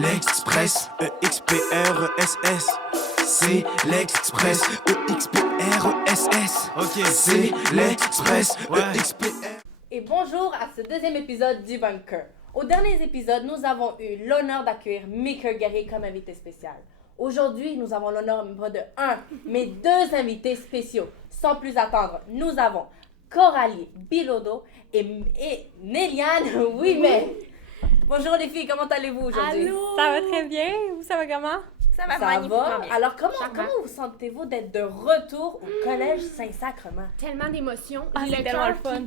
l'Express, EXPRESS. C'est l'Express, EXPRESS. Ok, c'est l'Express, EXPR. Et bonjour à ce deuxième épisode du Bunker. Au dernier épisode, nous avons eu l'honneur d'accueillir Mika Guerrier comme invité spécial. Aujourd'hui, nous avons l'honneur pas de un, mais deux invités spéciaux. Sans plus attendre, nous avons Coralie Bilodeau et Néliane Ouimet. Bonjour les filles, comment allez-vous aujourd'hui? Allô? Ça va très bien. Vous, ça va comment? Ça va magnifiquement bien. Alors, comment vous sentez-vous d'être de retour au Collège Saint-Sacrement? Tellement d'émotions. J'ai le tellement cœur le fun.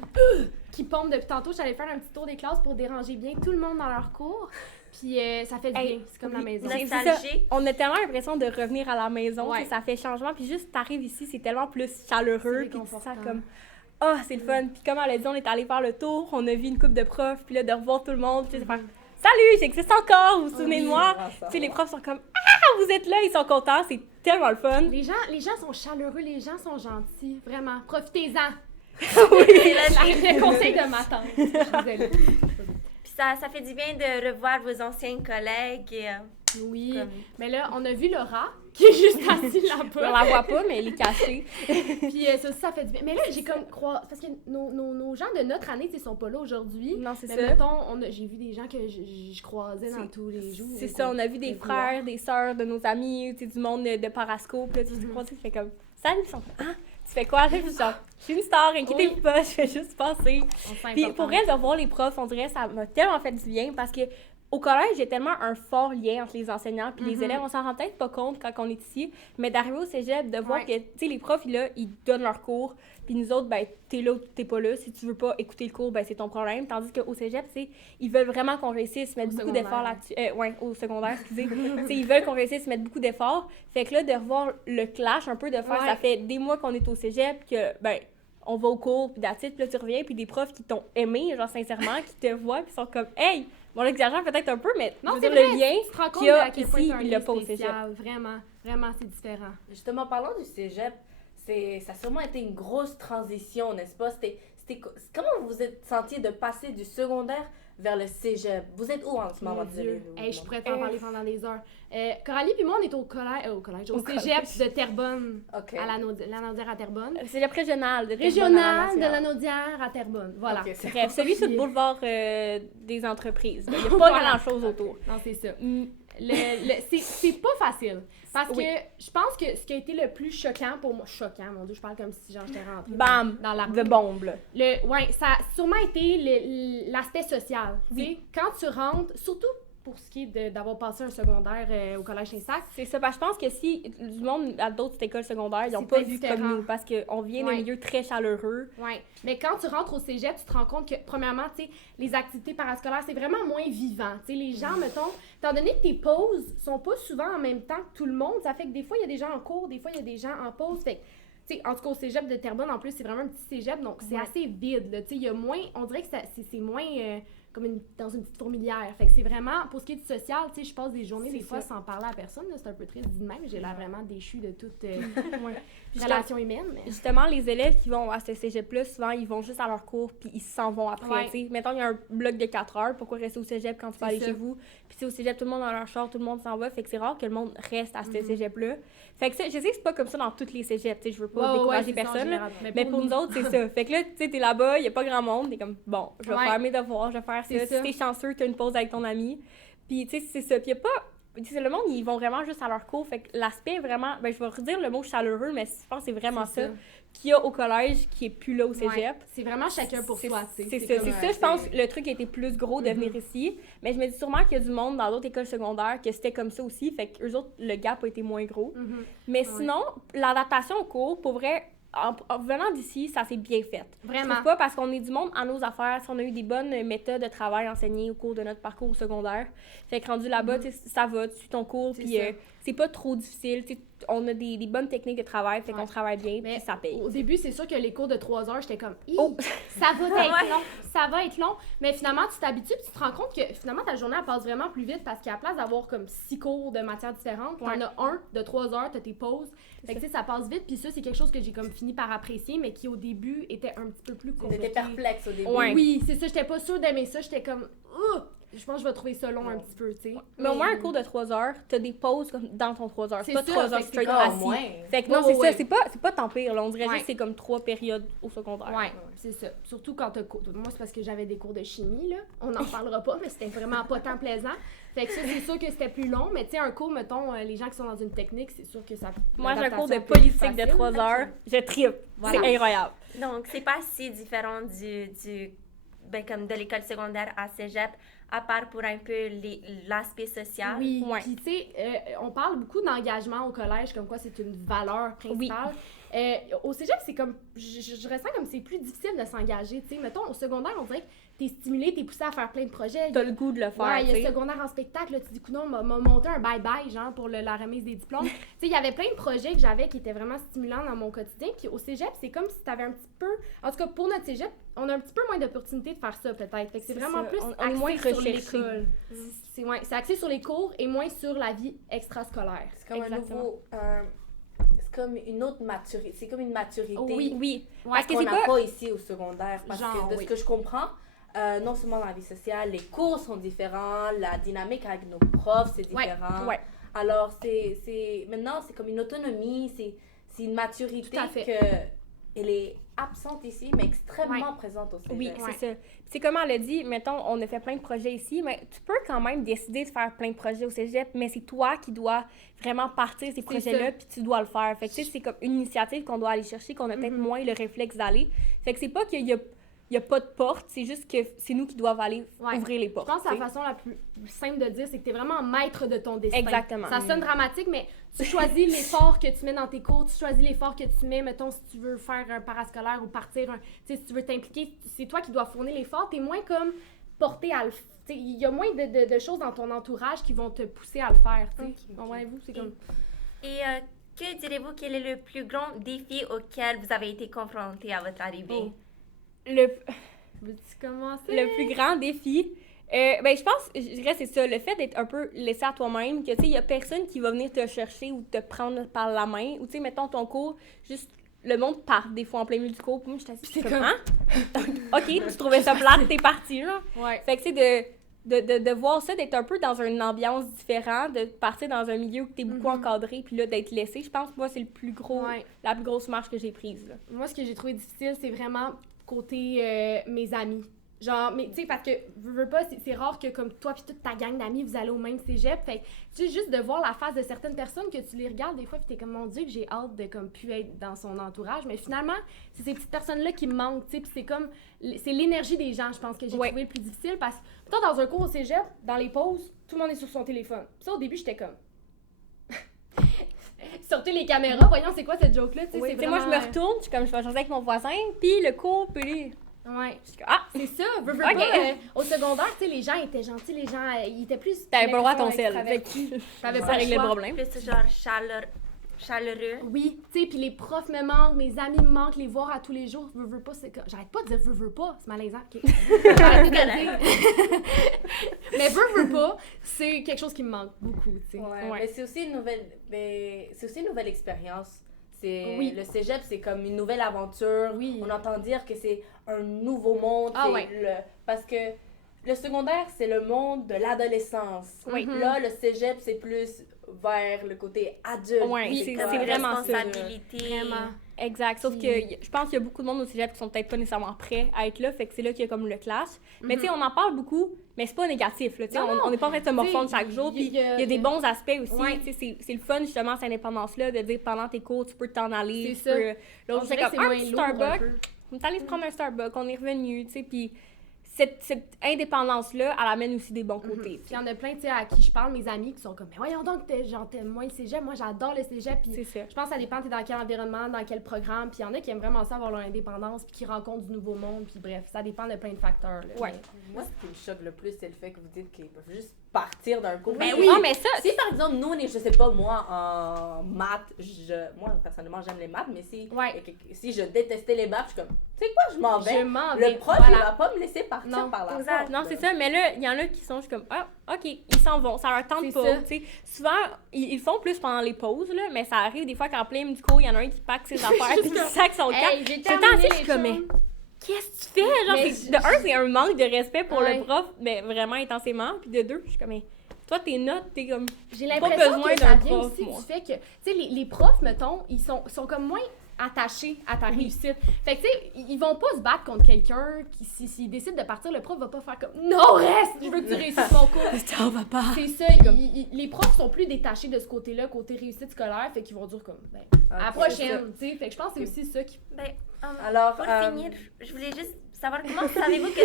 Qui pompe depuis tantôt. J'allais faire un petit tour des classes pour déranger bien tout le monde dans leur cours. Puis ça fait du bien. C'est comme la maison. Nostalgique. On a tellement l'impression de revenir à la maison. Ouais. Ça fait changement. Puis juste, t'arrives ici, c'est tellement plus chaleureux. Puis tu sens comme... Ah, c'est le fun. Puis comme elle a dit, on est allé faire le tour. On a vu une couple de profs. Puis là, de revoir tout le monde. Puis de faire... Salut, j'existe encore, vous vous souvenez de moi? Tu sais, les profs sont comme ah, vous êtes là, ils sont contents, c'est tellement le fun. Les gens sont chaleureux, les gens sont gentils, vraiment. Profitez-en. Oui, Le conseil de ma tante. Je suis désolée. Puis ça fait du bien de revoir vos anciens collègues. Oui, Comme- mais là, on a vu Laura, qui est juste assise on là-bas. la voit pas, mais elle est cachée. Puis ça aussi, ça fait du bien. Mais là, j'ai comme parce que nos gens de notre année, ils sont pas là aujourd'hui. Non, c'est Mais ça. mettons, j'ai vu des gens que je croisais dans tous les jours. C'est ça, on a vu des frères, des sœurs de nos amis, tu sais, du monde de Parasco. Puis là, tu te crois, tu fais comme salut, ils sont comme ah, tu fais quoi? Je suis une star, inquiétez-vous pas, je fais juste passer. Puis pour elle, de voir les profs, on dirait ça m'a tellement fait du bien parce que au collège, j'ai tellement un fort lien entre les enseignants puis les élèves. On s'en rend peut-être pas compte quand on est ici, mais d'arriver au cégep, de voir que, tu sais, les profs, là, ils donnent leur cours, puis nous autres, ben, t'es là ou t'es pas là. Si tu veux pas écouter le cours, ben, c'est ton problème. Tandis qu'au cégep, tu sais, ils veulent vraiment qu'on réussisse, mettre beaucoup d'efforts là-dessus. Au secondaire, excusez. Tu sais, ils veulent qu'on réussisse, mettre beaucoup d'efforts. Fait que là, de revoir le clash un peu, de faire, ça fait des mois qu'on est au cégep, que, ben, on va au cours, puis d'attitude, puis là, tu reviens, puis des profs qui t'ont aimé, genre, sincèrement, qui te voient, puis sont comme, hey! Bon, j'exagère peut-être un peu, mais non, je veux c'est dire, vrai, le lien tu te rends compte qu'il y a à quel point ici, c'est un il lien l'a pas au cégep. spécial. Vraiment, vraiment, c'est différent. Justement, parlant du cégep, ça a sûrement été une grosse transition, n'est-ce pas? Comment vous vous êtes senti de passer du secondaire vers le cégep? Vous êtes où en ce moment? Mon Dieu. Hey, je pourrais t'en parler pendant des heures. Coralie puis moi, on est au cégep de Terrebonne, OK. à la Naudière à Terrebonne. Cégep régional. De Régional de la Naudière à Terrebonne. Voilà. Ok, c'est Bref, celui sur le boulevard des entreprises. Il n'y a pas Voilà. grand-chose autour. Non, c'est ça. C'est pas facile. Parce que je pense que ce qui a été le plus choquant pour moi... Choquant, mon Dieu, je parle comme si genre j'étais rentrée Bam! dans la De bombe, là. Ouais, ça a sûrement été l'aspect social. Tu sais, quand tu rentres, surtout pour ce qui est d'avoir passé un secondaire au Collège Saint-Sac, C'est ça, parce que je pense que si du monde à d'autres écoles secondaires, ils n'ont C'est pas peut-être vu différent. comme nous, parce qu'on vient d'un Ouais. milieu très chaleureux. ouais. Mais quand tu rentres au cégep, tu te rends compte que, premièrement, tu sais, les activités parascolaires, c'est vraiment moins vivant. Tu sais, les gens, mettons, étant donné que tes pauses sont pas souvent en même temps que tout le monde, ça fait que des fois, il y a des gens en cours, des fois, il y a des gens en pause. Fait que, tu sais, en tout cas, au cégep de Terrebonne, en plus, c'est vraiment un petit cégep, donc c'est assez vide, là. Tu sais, il y a moins, on dirait que c'est moins comme dans une petite fourmilière. Fait que c'est vraiment, pour ce qui est du social, tu sais, je passe des journées, des fois, sans parler à personne, là. C'est un peu triste dit de même. J'ai l'air vraiment déchue de toute relation humaine. Mais... Justement, les élèves qui vont à ce cégep-là, souvent, ils vont juste à leur cours puis ils s'en vont après. Ouais. Tu sais, mettons, il y a un bloc de 4 heures. Pourquoi rester au cégep quand tu peux aller ça. chez vous? Puis c'est au cégep, tout le monde dans leur char, tout le monde s'en va. Fait que c'est rare que le monde reste à ce cégep-là. Fait que ça, je sais que c'est pas comme ça dans tous les cégeps. Tu sais, je veux pas décourager personne. Là, mais pour nous autres, c'est ça. Fait que là, tu sais, t'es là-bas, il y a pas grand monde. T'es comme, bon, je vais faire mes devoirs, je vais faire ça. Si t'es chanceux, t'as une pause avec ton ami. Puis, tu sais, c'est ça. Puis, y a pas... Tu sais, le monde, ils vont vraiment juste à leur cours. Fait que l'aspect vraiment... Ben, je vais redire le mot chaleureux, mais je pense que c'est vraiment ça qu'il y a au collège qui est plus là au cégep. Ouais. C'est vraiment chacun pour soi, tu sais. C'est ça, je pense, le truc a été plus gros de venir ici. Mais je me dis sûrement qu'il y a du monde dans d'autres écoles secondaires que c'était comme ça aussi. Fait qu'eux autres, le gap a été moins gros. Mais sinon, l'adaptation au cours, pour vrai... En venant d'ici, ça s'est bien fait. Vraiment. Je trouve pas parce qu'on est du monde à nos affaires, si on a eu des bonnes méthodes de travail enseignées au cours de notre parcours au secondaire. Fait que rendu là-bas, tu sais, ça va, tu suis ton cours, puis c'est pas trop difficile. Tu sais, on a des bonnes techniques de travail, fait qu'on travaille bien, puis ça paye. Au début, c'est sûr que les cours de 3 heures, j'étais comme ça va être long, ça va être long. Mais finalement, tu t'habitues, puis tu te rends compte que finalement, ta journée, elle passe vraiment plus vite parce qu'à la place d'avoir comme 6 cours de matières différentes, t'en as un de 3 heures, t'as tes pauses. Fait que tu sais, ça passe vite, puis ça, c'est quelque chose que j'ai comme fini par apprécier, mais qui au début était un petit peu plus compliqué. T'étais perplexe au début. Ouais. Oui, c'est ça, j'étais pas sûre d'aimer ça, j'étais comme je pense que je vais trouver ça long un petit peu, tu sais. Mais au moins, un cours de 3 heures, t'as des pauses comme dans ton 3 heures. C'est pas ça, 3 heures fait que straight c'est assis. moins. Fait que non, Ouais, c'est ouais. ça. C'est pas tant pire, là. On dirait Ouais. juste que c'est comme 3 périodes au secondaire. Ouais, c'est ça. Surtout quand t'as cours. Moi, c'est parce que j'avais des cours de chimie, là. On n'en parlera pas, mais c'était vraiment pas tant plaisant. Fait que ça, c'est sûr que c'était plus long. Mais tu sais, un cours, mettons, les gens qui sont dans une technique, c'est sûr que ça. Moi, j'ai un cours de l'adaptation peut être politique de facile. 3 heures. Je tripe. Voilà. C'est incroyable. Donc, c'est pas si différent comme de l'école secondaire à cégep, à part pour un peu l'aspect social. Oui, Ouais. puis tu sais, on parle beaucoup d'engagement au collège, comme quoi c'est une valeur principale. Au cégep, c'est comme, je ressens comme c'est plus difficile de s'engager, tu sais. Mettons, au secondaire, on dirait que t'es stimulé, t'es poussé à faire plein de projets. T'as le goût de le faire. Ouais, il y t'sais. a secondaire en spectacle, là, tu dis, coudonc, m'a monté un bye-bye, genre, pour la remise des diplômes. Tu sais, il y avait plein de projets que j'avais qui étaient vraiment stimulants dans mon quotidien. Puis au cégep, c'est comme si t'avais un petit peu, en tout cas pour notre cégep, on a un petit peu moins d'opportunités de faire ça, peut-être. Fait que c'est vraiment ça. plus On est axé moins sur recherché. l'école. C'est axé sur les cours et moins sur la vie extrascolaire. C'est comme Exactement. un nouveau... c'est comme une autre maturité. C'est comme une maturité. Oui. Ouais, Parce que qu'on c'est n'a pas... pas ici au secondaire. Parce Genre, que de ce que je comprends, non seulement dans la vie sociale, les cours sont différents, la dynamique avec nos profs, c'est différent. Ouais. Alors, maintenant, c'est comme une autonomie, c'est une maturité Tout à fait. elle est absente ici, mais extrêmement présente au cégep. Oui, Ouais. c'est ça. C'est comme on l'a dit, mettons, on a fait plein de projets ici, mais tu peux quand même décider de faire plein de projets au cégep, mais c'est toi qui dois vraiment partir ces projets-là, ça. puis tu dois le faire. Fait que tu sais, c'est comme une initiative qu'on doit aller chercher, qu'on a peut-être moins le réflexe d'aller. Fait que c'est pas qu'il y a pas de porte, c'est juste que c'est nous qui doivent aller Ouais. ouvrir les Je portes. pense que la t'sais. façon la plus simple de dire, c'est que tu es vraiment maître de ton destin. Exactement. Ça sonne dramatique, mais tu choisis l'effort que tu mets dans tes cours, tu choisis l'effort que tu mets, mettons, si tu veux faire un parascolaire ou partir, tu sais, si tu veux t'impliquer, c'est toi qui dois fournir l'effort. Tu es moins comme porté à le faire. Il y a moins de choses dans ton entourage qui vont te pousser à le faire. Comprenez-vous? C'est comme... Et que direz-vous, quel est le plus grand défi auquel vous avez été confronté à votre arrivée? Oh. Le Veux-tu commencer? Le plus grand défi, ben je pense, je dirais c'est ça, le fait d'être un peu laissé à toi-même, que tu sais, il y a personne qui va venir te chercher ou te prendre par la main, ou tu sais, mettons ton cours, juste le monde part des fois en plein milieu du cours, puis moi je suis assise, C'est comme, comme- hein? Ok, tu trouvais ça plate, t'es parti, là. Ouais. Fait que tu sais, de voir ça, d'être un peu dans une ambiance différente, de partir dans un milieu où t'es beaucoup encadré, puis là, d'être laissé, je pense que moi, c'est le plus gros, Ouais. la plus grosse marche que j'ai prise, là. Moi, ce que j'ai trouvé difficile, c'est vraiment côté mes amis. Genre, mais tu sais, parce que, veux pas, c'est rare que comme toi puis toute ta gang d'amis, vous allez au même cégep. Fait que, tu sais, juste de voir la face de certaines personnes que tu les regardes des fois, puis t'es comme, mon Dieu, que j'ai hâte de comme pu être dans son entourage. Mais finalement, c'est ces petites personnes-là qui me manquent, tu sais, puis c'est comme, c'est l'énergie des gens, je pense, que j'ai Ouais. trouvé le plus difficile. Parce que, plutôt dans un cours au cégep, dans les pauses, tout le monde est sur son téléphone. Puis ça, au début, j'étais comme... Sortez les caméras, voyons, c'est quoi cette joke-là, tu sais, Oui, c'est tu sais, moi, je vraiment, me retourne, je suis comme, je vais jaser avec mon voisin, puis le cours, puis Ouais. je suis comme, ah! C'est ça, veux Ok. pas, au secondaire, tu sais, les gens étaient gentils, les gens, ils étaient plus... T'avais pas le droit à ton l'expression sel. Fait extravertie. que T'avais ça pas le réglait le choix. problème. Plus genre chaleureux. Oui, tu sais, puis les profs me manquent, mes amis me manquent, les voir à tous les jours, veux pas, c'est comme... J'arrête pas de dire veux pas, c'est malaisant, ok? J'arrête de le dire. Mais veux pas, c'est quelque chose qui me manque beaucoup, tu sais. Ouais, Ouais. mais c'est aussi une nouvelle expérience. Oui. Le cégep, c'est comme une nouvelle aventure. Oui. On entend dire que c'est un nouveau monde. Ah c'est ouais. parce que le secondaire, c'est le monde de l'adolescence. Oui. Là, le cégep, c'est plus vers le côté adulte. Ouais, Oui, c'est comme c'est vraiment ça. responsabilité. Vraiment. Exact. Sauf que je pense qu'il y a beaucoup de monde au cégep qui sont peut-être pas nécessairement prêts à être là, fait que c'est là qu'il y a comme le clash. Mais tu sais, on en parle beaucoup, mais c'est pas négatif, là. Tu sais, Non, on n'est pas en train de se morfondre T'sais, chaque jour, puis il y a- il y a des bons aspects aussi. Ouais. Tu sais, c'est le fun, justement, cette indépendance-là, de dire pendant tes cours, tu peux t'en aller. C'est ça. L'autre, On c'est dirait que comme c'est un moins petit lourd un Starbucks. peu. On est allé se prendre un Starbucks, on est revenu, tu sais, puis cette indépendance-là, elle amène aussi des bons côtés. Puis il y en a plein, tu sais, à qui je parle, mes amis, qui sont comme, mais voyons donc, t'aimes moins le cégep, moi j'adore le cégep, puis C'est ça. je pense que ça dépend, t'es dans quel environnement, dans quel programme, puis il y en a qui aiment vraiment ça avoir leur indépendance, puis qui rencontrent du nouveau monde, puis bref, ça dépend de plein de facteurs. Là. Ouais. Moi, ce qui me choque le plus, c'est le fait que vous dites qu'ils peuvent juste partir d'un cours. Ben Parce oui, que mais ça, si par exemple, nous, on est, je sais pas, moi, en maths, moi, personnellement, j'aime les maths, mais Ouais. si je détestais les maths, je suis comme, tu sais quoi, je m'en vais. Je m'en vais. Le prof, voilà. il va pas me laisser partir Non, par la exact. porte. Non, c'est ça, mais là, il y en a qui sont juste comme, ah, ok, ils s'en vont, ça leur tente C'est pas, ça. tu sais. Souvent, ils font plus pendant les pauses, là, mais ça arrive des fois qu'en plein milieu du cours, il y en a un qui pack ses affaires puis qui sac son camp. Hey, j'ai Tout le temps, terminé tu sais, je suis comme, les chums. qu'est-ce que tu fais? Genre, Mais c'est un manque de respect pour Ouais. le prof, mais vraiment intensément. Puis de deux, je suis comme, mais toi, tes notes, t'es comme. J'ai Pas l'impression besoin que ça d'un vient prof, aussi moi. du fait que, tu sais, les profs, mettons, ils sont comme moins attachés à ta réussite. Fait que, tu sais, ils vont pas se battre contre quelqu'un qui, s'il décide de partir, le prof va pas faire comme « Non, reste! Je veux que tu réussisses mon cours! » Ça va pas. C'est ça, les profs sont plus détachés de ce côté-là, côté réussite scolaire, fait qu'ils vont dire comme « Ben, à la prochaine! » Tu sais, fait que je pense que c'est aussi ça qui... Ben, Alors, pour finir, je voulais juste savoir comment savez-vous que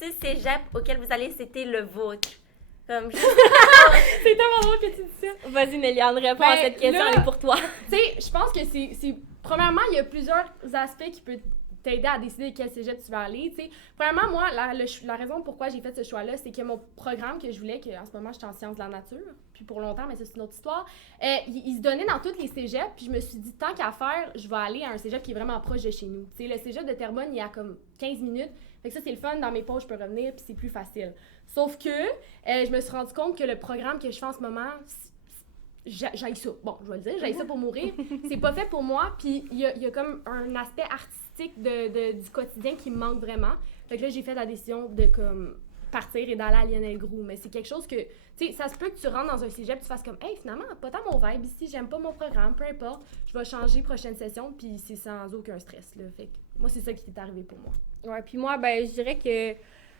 ce cégep auquel vous allez, c'était le vôtre? Comme, C'est tellement drôle que tu dis ça. Vas-y, Méliane, réponds à Ben, cette question, là- elle est pour toi. Tu sais, je pense que c'est... Premièrement, il y a plusieurs aspects qui peuvent t'aider à décider quel cégep tu vas aller, tu sais. Premièrement, moi, la raison pourquoi j'ai fait ce choix-là, c'est que mon programme que je voulais, qu'en ce moment, j'étais en sciences de la nature, puis pour longtemps, mais ça, c'est une autre histoire, il se donnait dans tous les cégeps, puis je me suis dit, tant qu'à faire, je vais aller à un cégep qui est vraiment proche de chez nous. Tu sais, le cégep de Terrebonne, il y a comme 15 minutes, fait que ça, c'est le fun, dans mes pauses, je peux revenir, puis c'est plus facile. Sauf que, je me suis rendu compte que le programme que je fais en ce moment, j'aille ça. Bon, je vais le dire, j'aille ça pour mourir. C'est pas fait pour moi, puis il y a comme un aspect artistique du quotidien qui me manque vraiment. Fait que là, j'ai fait la décision de comme partir et d'aller à Lionel Groux. Mais c'est quelque chose que, tu sais, ça se peut que tu rentres dans un cégep, tu fasses comme, hey, finalement, pas tant mon vibe ici, j'aime pas mon programme, peu importe, je vais changer prochaine session, puis c'est sans aucun stress, là. Fait que moi, c'est ça qui est arrivé pour moi. Ouais, puis moi, ben, je dirais que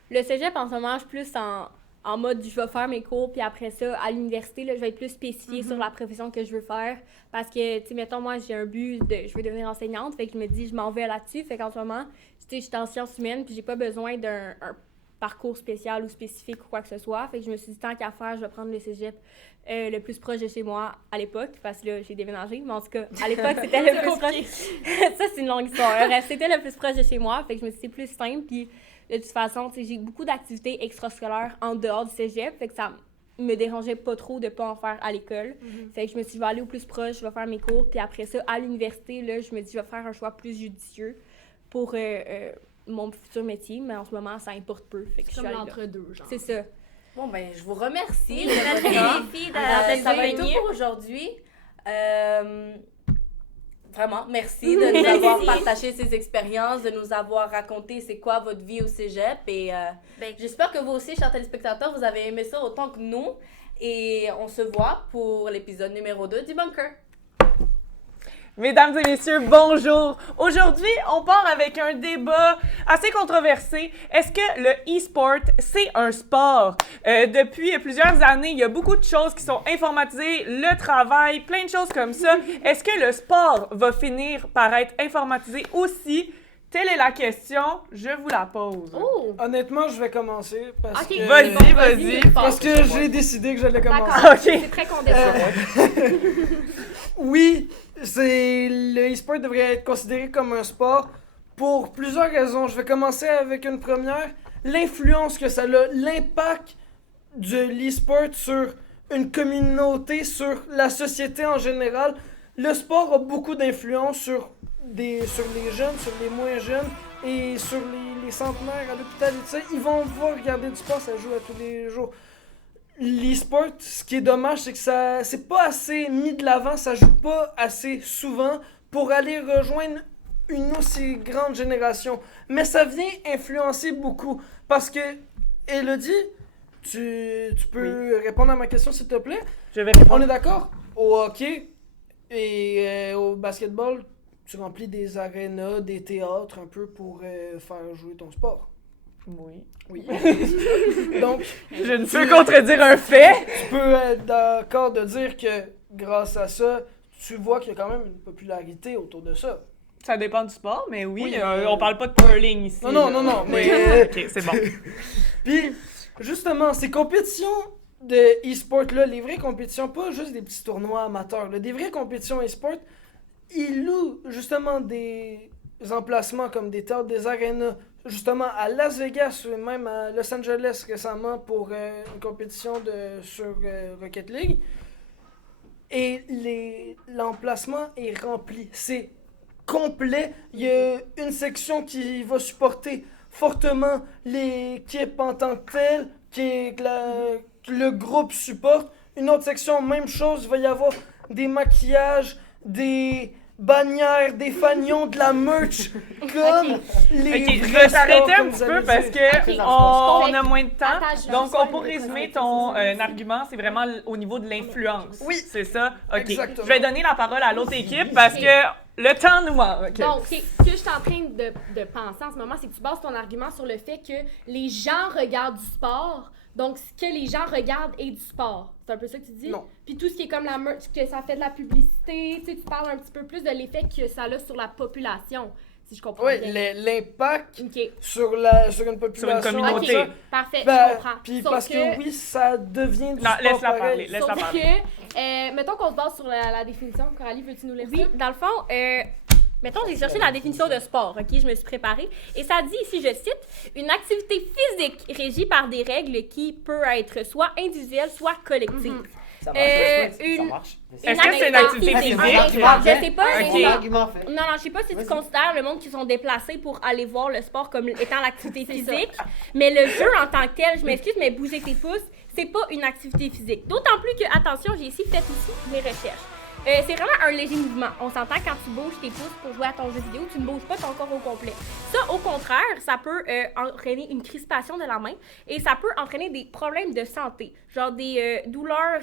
le cégep, en ce moment, je suis plus en mode je vais faire mes cours, puis après ça, à l'université, là, je vais être plus spécifiée sur la profession que je veux faire. Parce que, tu sais, mettons, moi, j'ai un but je veux devenir enseignante, fait que je me dis, je m'en vais là-dessus. Fait qu'en ce moment, tu sais, je suis en sciences humaines, puis j'ai pas besoin d'un parcours spécial ou spécifique ou quoi que ce soit. Fait que je me suis dit, tant qu'à faire, je vais prendre le cégep le plus proche de chez moi à l'époque, parce que là, j'ai déménagé, mais en tout cas, à l'époque, c'était le plus proche. Ça, c'est une longue histoire. C'était le plus proche de chez moi, fait que je me suis dit, c'est plus simple, puis de toute façon, tu sais, j'ai beaucoup d'activités extrascolaires en dehors du cégep, fait que ça me dérangeait pas trop de pas en faire à l'école. Fait que je me suis dit, je vais aller au plus proche, je vais faire mes cours, puis après ça, à l'université, là, je me dis, je vais faire un choix plus judicieux pour mon futur métier, mais en ce moment, ça importe peu. Fait que je C'est suis comme allée là. l'entre-deux, genre. C'est ça. bon, ben, je vous remercie. Oui, de votre merci temps. les filles Ça va être venir. tout pour aujourd'hui. Vraiment, merci de nous avoir partagé ces expériences, de nous avoir raconté c'est quoi votre vie au cégep. Et Ben, j'espère que vous aussi, chers téléspectateurs, vous avez aimé ça autant que nous. Et on se voit pour l'épisode numéro 2 du Bunker. Mesdames et messieurs, bonjour! Aujourd'hui, on part avec un débat assez controversé. Est-ce que le e-sport, c'est un sport? Depuis plusieurs années, il y a beaucoup de choses qui sont informatisées, le travail, plein de choses comme ça. Est-ce que le sport va finir par être informatisé aussi? Telle est la question, je vous la pose. Oh! Honnêtement, je vais commencer parce Ok, que... Vas-y, bon, vas-y. Parce que j'ai décidé que j'allais commencer. D'accord, Ok. c'est très condescendant. Oui, le e-sport devrait être considéré comme un sport pour plusieurs raisons. Je vais commencer avec une première. L'influence que ça a, l'impact de l'e-sport sur une communauté, sur la société en général. Le sport a beaucoup d'influence sur les jeunes, sur les moins jeunes et sur les centenaires à l'hôpital et tout ça. Ils vont voir regarder du sport, ça joue à tous les jours. L'e-sport, ce qui est dommage, c'est que ça c'est pas assez mis de l'avant, ça joue pas assez souvent pour aller rejoindre une aussi grande génération. Mais ça vient influencer beaucoup. Parce que, Elodie, tu peux répondre à ma question s'il te plaît? Je vais On répondre. est d'accord? Au hockey et au basketball, tu remplis des arénas, des théâtres un peu pour faire jouer ton sport. Oui. Oui. Donc, Je ne peux contredire un fait. tu peux être d'accord de dire que grâce à ça, tu vois qu'il y a quand même une popularité autour de ça. Ça dépend du sport, mais oui, Oui, on parle pas de curling ici. Non, Oui, mais... ok, c'est bon. Puis, justement, ces compétitions de e-sport-là, les vraies compétitions, pas juste des petits tournois amateurs, là, des vraies compétitions e-sport, ils louent justement des emplacements comme des théâtres, des arénas, justement à Las Vegas ou même à Los Angeles récemment pour une compétition sur Rocket League. Et l'emplacement est rempli. C'est complet. Il y a une section qui va supporter fortement l'équipe en tant que telle, que le groupe supporte. Une autre section, même chose, il va y avoir des maquillages, des bannières, des fanions, de la merch, comme les Ok, je vrais vais t'arrêter sports, un comme petit vous peu avez parce dit. que on a moins de temps. Attends, je- Donc, je- pour résumer ton argument, c'est vraiment au niveau de l'influence. Oui. C'est ça? OK. Exactement. Je vais donner la parole à l'autre équipe parce que le temps nous manque. Donc, ce que je suis en train de penser en ce moment, c'est que tu bases ton argument sur le fait que les gens regardent du sport. Donc, ce que les gens regardent est du sport. C'est un peu ça que tu dis? Non. Puis tout ce qui est comme la merch, que ça fait de la publicité, tu sais, tu parles un petit peu plus de l'effet que ça a sur la population, si je comprends Oui, bien. l'impact OK. sur une population. communauté. OK, parfait, Ben, je comprends. Puis Sauf parce que oui, ça devient du Non, sport laisse-la pareil. parler. Laisse-la Sauf parler. que, mettons qu'on se base sur la définition. Coralie, veux-tu nous laisser? Oui, dans le fond, mettons, j'ai cherché la définition de sport, OK? Je me suis préparée. Et ça dit ici, je cite, une activité physique régie par des règles qui peut être soit individuelle, soit collective. Ça marche. une- Ça marche. Est-ce que c'est une activité physique. physique? Je sais pas. Ok. si- Argument fait. Non, je sais pas si tu Vas-y. considères le monde qui sont déplacés pour aller voir le sport comme étant l'activité C'est physique, mais le jeu en tant que tel, je m'excuse, mais bouger tes pouces, c'est pas une activité physique. D'autant plus que, attention, j'ai ici fait ici mes recherches. C'est vraiment un léger mouvement. On s'entend quand tu bouges tes pouces pour jouer à ton jeu vidéo, tu ne bouges pas ton corps au complet. Ça, au contraire, ça peut entraîner une crispation de la main et ça peut entraîner des problèmes de santé, genre des douleurs,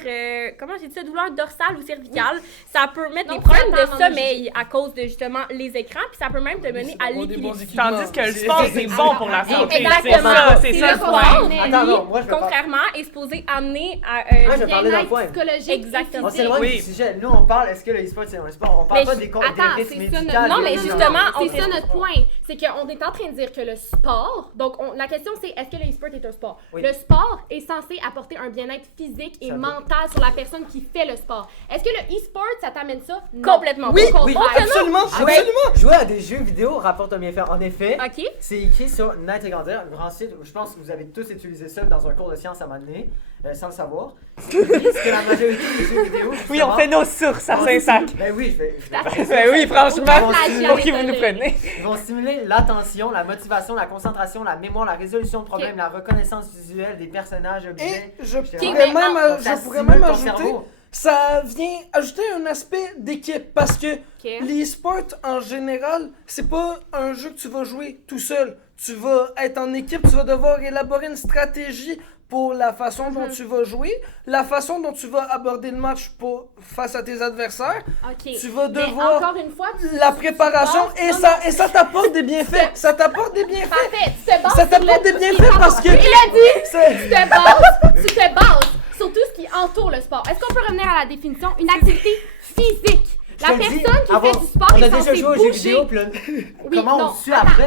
comment j'ai dit ça, douleurs dorsales ou cervicales. Ça peut mettre Donc, des problèmes faut de attendre sommeil à cause de justement les écrans, puis ça peut même te mener à Avoir des bons l'épilepsie. équipements. Tandis que le sport, c'est bon pour la santé. Exactement. C'est C'est ça le le point. sport, Attends, non, lui, moi, je vais pas- contrairement, est supposé amener à je vais parler d'un Bien-être point. psychologique. Exactement. On s'éloigne Oui. du sujet. Nous, on parle, est-ce que le e-sport, c'est un sport? On parle Mais pas des Attends, risques c'est ça médicaux. notre... Non, mais justement, c'est ça notre point. C'est qu'on est en train de dire que le sport... Donc, la question, c'est est-ce que le e-sport est un sport? Oui. Le sport est censé apporter un bien-être physique et Ça mental sur la personne qui fait le sport. Est-ce que le e-sport, ça t'amène ça? Non. Complètement. Oui, Au oui, contraire. Absolument, Jouer, absolument. jouer à des jeux vidéo rapporte un bienfait. En effet, OK. c'est écrit sur Night Legendaire, un grand site. Je pense que vous avez tous utilisé ça dans un cours de sciences à un moment donné, sans le savoir. Ils disent que la majorité des jeux vidéo. Oui, on fait nos sources à Saint-Sac. Ben oui, je vais Ben oui, franchement, Plagiat, pour qui vous nous prenez. Ils vont stimuler l'attention, la motivation, la concentration, la mémoire, la résolution de problèmes, la reconnaissance visuelle des personnages, objets. Et je Ok, pourrais mais même, Donc, ça je pourrais stimule même ton ajouter, cerveau. ça vient ajouter un aspect d'équipe parce que OK. l'e-sport en général, c'est pas un jeu que tu vas jouer tout seul. Tu vas être en équipe, tu vas devoir élaborer une stratégie pour la façon dont tu vas jouer, la façon dont tu vas aborder le match face à tes adversaires. OK. Tu vas Mais devoir encore une fois, la préparation et ça t'apporte des bienfaits. Ça t'apporte des bienfaits. Parfait, tu te bases Ça sur t'apporte le- des bienfaits parce que Il a dit! c'est- Tu te bases sur tout ce qui entoure le sport. Est-ce qu'on peut revenir à la définition? Une activité physique. La Je te le dis, personne qui avant, fait du sport on est a déjà censée joué aux jeux bouger. vidéo, puis là, Oui, comment non, on suit attends, après?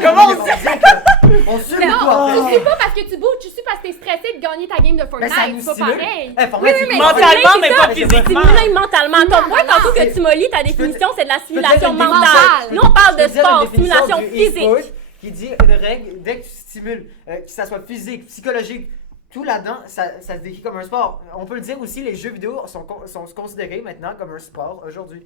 Comment on suit? On suit le Non, coup tu après. suis pas parce que tu bouges, tu suis parce que t'es stressé de gagner ta game de Ben, Fortnite. ça nous C'est pas stimule. pareil. Eh, faut mettre mais les- Mentalement, mais pas C'est physiquement. stimuler mentalement. Ton point Non, tantôt non. que tu m'as lu, ta définition, c'est de la stimulation une définition. mentale. Nous, on parle de Je veux dire sport, une définition stimulation du e-sport physique. qui dit une règle, dès que tu stimules, que ça soit physique, psychologique, tout là-dedans, ça se décrit comme un sport. On peut le dire aussi, les jeux vidéo sont considérés maintenant comme un sport aujourd'hui.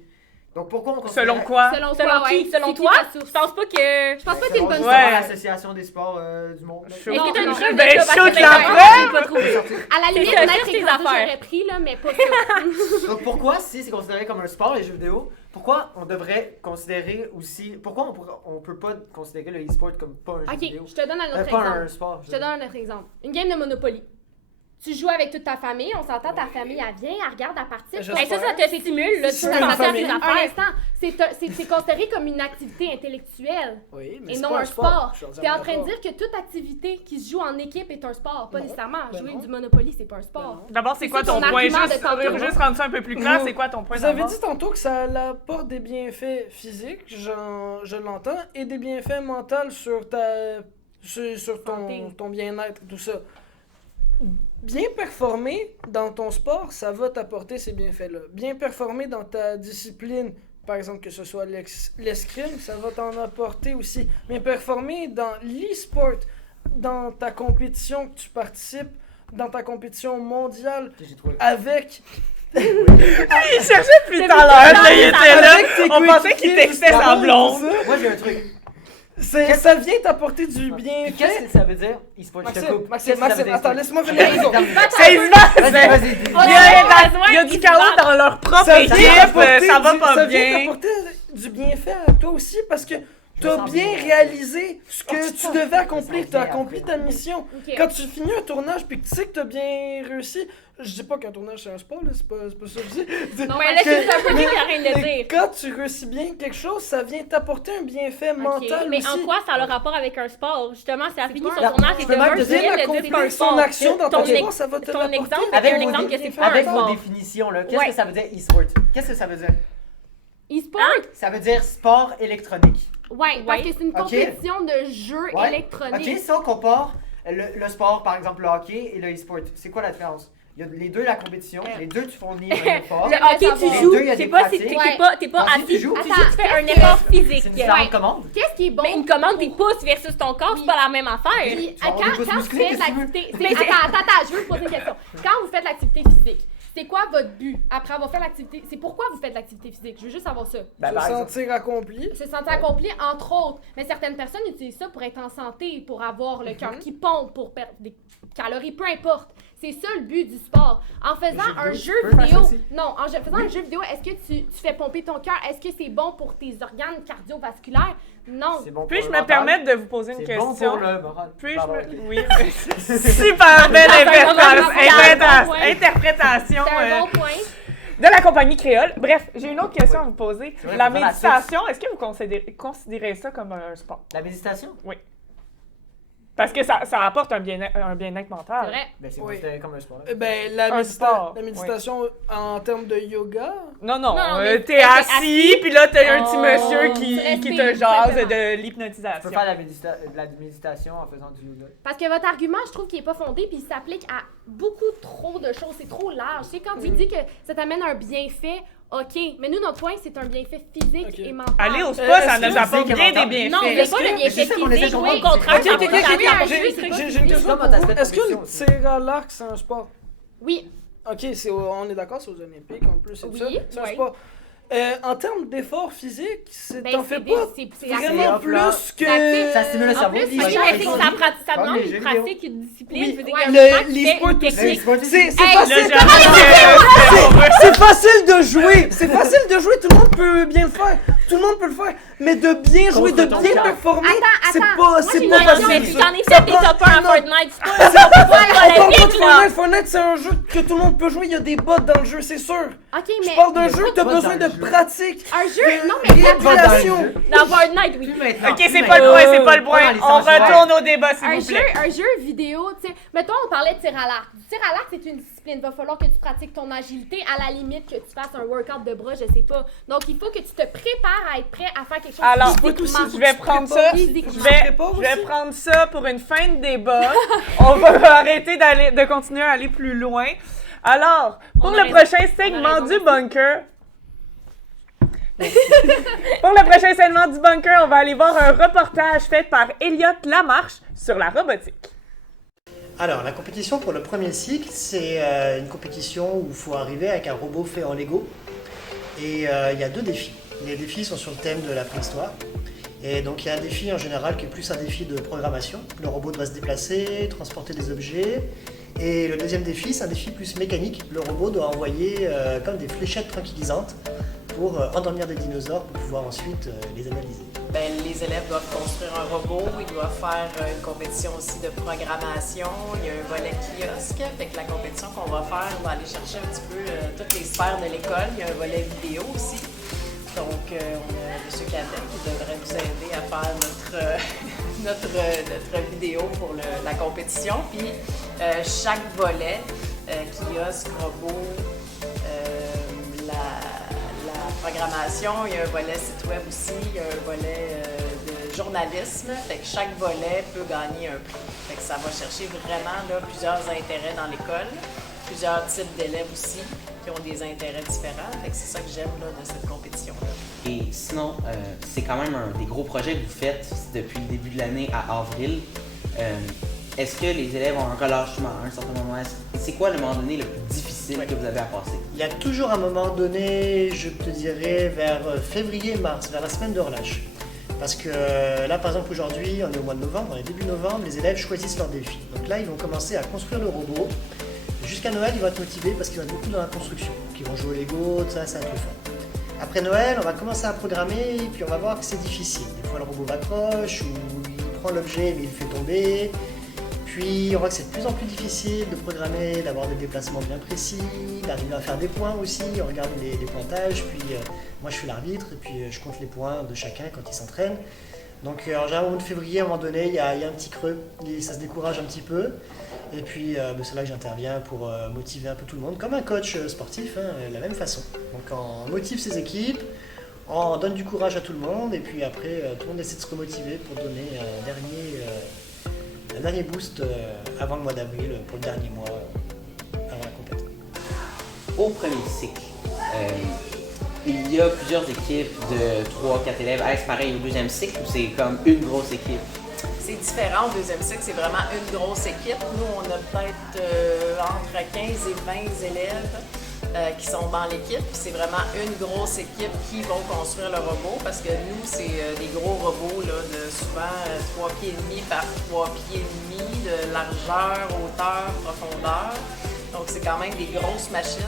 Donc pourquoi on considère... Selon quoi? Selon Selon toi, qui? ouais. Selon C'est qui toi? ta Je source? pense pas que... Je pense pas que t'es une bonne Ouais. source. L'association des sports du monde. Est-ce que t'as une non. preuve de Ben, ça? Parce que shoot ben, la ben, preuve! j'ai pas trouvé. À la limite, ça, Night cherche tes Legendaire, affaires. j'aurais pris, là, mais pas ça. Donc pourquoi, si c'est considéré comme un sport, les jeux vidéo, pourquoi on devrait considérer aussi... Pourquoi on peut pas considérer le e-sport comme pas un jeu Ok, vidéo? je te donne un autre Pas exemple. un sport. Je te donne un autre exemple. Une game de Monopoly. Tu joues avec toute ta famille, on s'entend, ta famille, elle vient, elle regarde, elle participe. Je Ben, ça te stimule, là, tu C'est peux une passer à famille. tes Un affaires. instant, c'est considéré comme une activité intellectuelle Oui, mais et c'est non pas un sport. Je suis Tu es en train de d'accord. dire que toute activité qui se joue en équipe est un sport, pas Non. nécessairement. Ben Jouer non. du Monopoly, c'est pas un sport. non. D'abord, c'est C'est quoi ça ton ton point? argument de Juste rendre ça un peu plus clair, c'est quoi ton point? Vous avez d'abord? dit tantôt que ça apporte des bienfaits physiques, je l'entends, et des bienfaits mentaux sur Santé. ton bien-être, tout ça. Bien performer dans ton sport, ça va t'apporter ces bienfaits-là. Bien performer dans ta discipline, par exemple que ce soit l'escrime, ça va t'en apporter aussi. Bien performer dans l'e-sport, dans ta compétition que tu participes, dans ta compétition mondiale, J'ai trouvé. avec Il cherchait depuis tout à l'heure, là, il était là. Avec tes On pensait qu'il coéquipiers, textait sa justement, blonde. tout ça. Moi, j'ai un truc. Ça vient t'apporter du Qu'est-ce bienfait. que ça veut dire, e-sport? Je te coupe. Qu'est-ce que ça veut dire, Attends, e-sport? laisse-moi finir les autres. Ça y va! Vas-y. Il y a du chaos dans leur propre Ça équipe, vient t'apporter ça va du- pas ça vient bien. t'apporter du bienfait à toi aussi parce que t'as sens bien bien. réalisé ce Oh, que tu tu sens- devais je accomplir, sens t'as bien accompli après. ta mission. Ok. Quand tu finis un tournage puis que tu sais que t'as bien réussi, je dis pas qu'un tournage c'est un sport, là, c'est pas ça que je dis. Non, mais là, c'est un peu lui qui a rien de Mais dire. quand tu réussis bien quelque chose, ça vient t'apporter un bienfait mental Mais aussi. en quoi ça a le rapport avec un sport? Justement, c'est fini son Là, tournage et je peux même demain, te je dire viens de accomplir dire un son sport. action dans ton Ton sport, ça va te ton l'apporter. exemple, c'est un Avec exemple que c'est pas un Avec vos sport. définitions, là, qu'est-ce Ouais. que ça veut dire e-sport? Qu'est-ce que ça veut dire? E-sport? Ça veut dire sport électronique. Ouais, parce que c'est une Ok. compétition de jeux Ouais. électroniques. Ok, si on compare le sport, par exemple le hockey et le e-sport, c'est quoi la différence? Il y a les deux la compétition, les deux tu fournis un effort. Le hockey, tu Les joues, deux, il y a c'est des pas, pratiques. t'es pas Ensuite, tu assis, joues. tu fais un effort physique. C'est une différente commande. Qu'est-ce qui est bon? Mais une commande, tes pouces versus ton corps, c'est pas la même affaire. Puis, Tu vas avoir des pouces quand vous musclés, faites qu'est-ce que tu veux? l'activité... Attends, je veux vous poser une question. Quand vous faites l'activité physique, c'est quoi votre but après avoir fait l'activité? C'est pourquoi vous faites l'activité physique? Je veux juste savoir ça. Ben, Se par exemple. sentir accompli. Se sentir accompli, entre autres. Mais certaines personnes utilisent ça pour être en santé, pour avoir le cœur qui pompe, pour perdre des calories, peu importe. C'est ça le but du sport. En faisant un jeu tu peux faire vidéo, ça aussi. faisant un jeu vidéo, est-ce que tu fais pomper ton cœur? Est-ce que c'est bon pour tes organes cardiovasculaires? Non. C'est bon pour Puis-je le me mental. permettre de vous poser une C'est bon question? pour le moral. Puis-je Pardon, me... ok. Oui, super belle interprétation C'est un bon point. de la compagnie créole. Bref, j'ai une autre question à vous poser. C'est vrai, La faut faire la méditation, est-ce que vous considérez ça comme un sport? La méditation? Parce que ça apporte un bien-être mental. C'est vrai. Ben, c'est Oui. considéré comme un sport. Ben, Un sport, la méditation en termes de yoga. Non, Non, mais t'es assis, puis là, t'as un petit Oh, monsieur tu qui respires, te jase exactement. de Tu l'hypnotisation. peux faire de la méditation en faisant du yoga. Parce que votre argument, je trouve qu'il est pas fondé, puis il s'applique à beaucoup trop de choses. C'est trop large. Tu sais, quand tu dis que ça t'amène un bienfait, OK. Mais nous, notre point, c'est un bienfait physique Ok. et mental. Aller au spa, Est-ce ça que nous apporte physique et bien des mental? bienfaits. Non, c'est pas le c'est bienfait ça qu'on essaie de physique, comprendre. au contraire, Ok, ça ok, va ok, t'amener ok, à ok. jouer, J'ai c'est une quoi? question Comment pour t'as vous. fait Est-ce compétition que aussi? tir à l'arc, c'est un sport? Oui. Ok, on est d'accord, c'est aux Olympiques en plus, c'est Oui, ça? C'est un oui. sport. En termes d'effort physique, Ben, t'en fais c'est pas c'est vraiment actif. plus que... C'est Ça stimule le En cerveau. plus, puis c'est ça Mais fait c'est que des ça choses. pratique, ça Comme demande les une jeux vidéo. pratique, une discipline. Oui, Je veux dire, ouais, il y a un moment qui fait l'e-sport une aussi. Les technique. sports, C'est Hey, facile. Là, C'est facile de jouer. C'est facile de jouer. Tout le monde peut bien le faire. Tout le monde peut le faire. Mais de bien jouer, de ton bien cœur. performer, c'est attends. pas, Moi, c'est j'ai pas une Non, non, mais facile. tu t'en es Ça fait des prend- top 1 en non. Fortnite, c'est pas On parle pas de Olympique, là. Fortnite. Fortnite, c'est un jeu que tout le monde peut jouer. Il y a des bots dans le jeu, c'est sûr. OK, Je mais parle d'un Il y a jeu pas que t'as de bots besoin dans de le jeu. pratique. un jeu... Non, mais Rééducation. Dans Fortnite, oui. Plus maintenant. OK, c'est plus pas le maintenant. point, c'est pas le Pas point. dans les On sens, ouais. retourne au débat, s'il vous plaît. un jeu vidéo, tu sais, mettons, on parlait de tir à l'arc. Du tir à l'arc, c'est une discipline. Il va falloir que tu pratiques ton agilité, à la limite que tu fasses un workout de bras, je sais pas. Donc, il faut que tu te prépares à être prêt à faire quelque chose Alors, physiquement. je vais prendre ça. Physiquement. Je vais prendre ça pour une fin de débat. On va arrêter de continuer à aller plus loin. Alors, pour On a le raison. prochain segment du bunker. Pour le prochain segment du bunker, on va aller voir un reportage fait par Elliot Lamarche sur la robotique. Alors, la compétition pour le premier cycle, c'est une compétition où il faut arriver avec un robot fait en Lego. Et il y a deux défis. Les défis sont sur le thème de la préhistoire. Et donc, il y a un défi en général qui est plus un défi de programmation. Le robot doit se déplacer, transporter des objets. Et le deuxième défi, c'est un défi plus mécanique. Le robot doit envoyer comme des fléchettes tranquillisantes pour endormir des dinosaures pour pouvoir ensuite les analyser. Ben, les élèves doivent construire un robot, ils doivent faire une compétition aussi de programmation, il y a un volet kiosque, fait que la compétition qu'on va faire, on va aller chercher un petit peu toutes les sphères de l'école, il y a un volet vidéo aussi. Donc, on a M. Cadet qui devrait nous aider à faire notre vidéo pour la compétition. Puis, chaque volet, kiosque, robot, la programmation, il y a un volet site web aussi, il y a un volet de journalisme. Fait que chaque volet peut gagner un prix. Fait que ça va chercher vraiment là, plusieurs intérêts dans l'école, plusieurs types d'élèves aussi qui ont des intérêts différents. Fait que c'est ça que j'aime là, de cette compétition-là. Et sinon, c'est quand même un des gros projets que vous faites depuis le début de l'année à avril. Est-ce que les élèves ont un relâchement à un certain moment? C'est quoi le moment donné le plus difficile que vous avez à passer? Il y a toujours un moment donné, je te dirais vers février-mars, vers la semaine de relâche. Parce que là, par exemple, aujourd'hui, on est au mois de novembre, on est début novembre, les élèves choisissent leurs défis. Donc là, ils vont commencer à construire le robot. Jusqu'à Noël, ils vont être motivés parce qu'ils vont être beaucoup dans la construction. Donc, ils vont jouer au Lego, tout ça, ça va être le fun. Après Noël, on va commencer à programmer, et puis on va voir que c'est difficile. Des fois, le robot accroche, ou il prend l'objet, mais il le fait tomber. Puis, on voit que c'est de plus en plus difficile de programmer, d'avoir des déplacements bien précis, d'arriver à faire des points aussi. On regarde les pointages, puis moi, je suis l'arbitre, et puis je compte les points de chacun quand ils s'entraînent. Donc, en général, au mois de février, à un moment donné, il y a un petit creux, et ça se décourage un petit peu. Et puis, c'est là que j'interviens pour motiver un peu tout le monde, comme un coach sportif, de la même façon. Donc, on motive ses équipes, on donne du courage à tout le monde, et puis après, tout le monde essaie de se remotiver pour donner un dernier boost avant le mois d'avril, pour le dernier mois avant la compétition. Au premier cycle, il y a plusieurs équipes de 3-4 élèves. Est-ce pareil au deuxième cycle ou c'est comme une grosse équipe? C'est différent au deuxième cycle, c'est vraiment une grosse équipe. Nous, on a peut-être entre 15 et 20 élèves qui sont dans l'équipe. C'est vraiment une grosse équipe qui vont construire le robot parce que nous, c'est des gros robots là, de souvent 3 pieds et demi par 3 pieds et demi de largeur, hauteur, profondeur. Donc, c'est quand même des grosses machines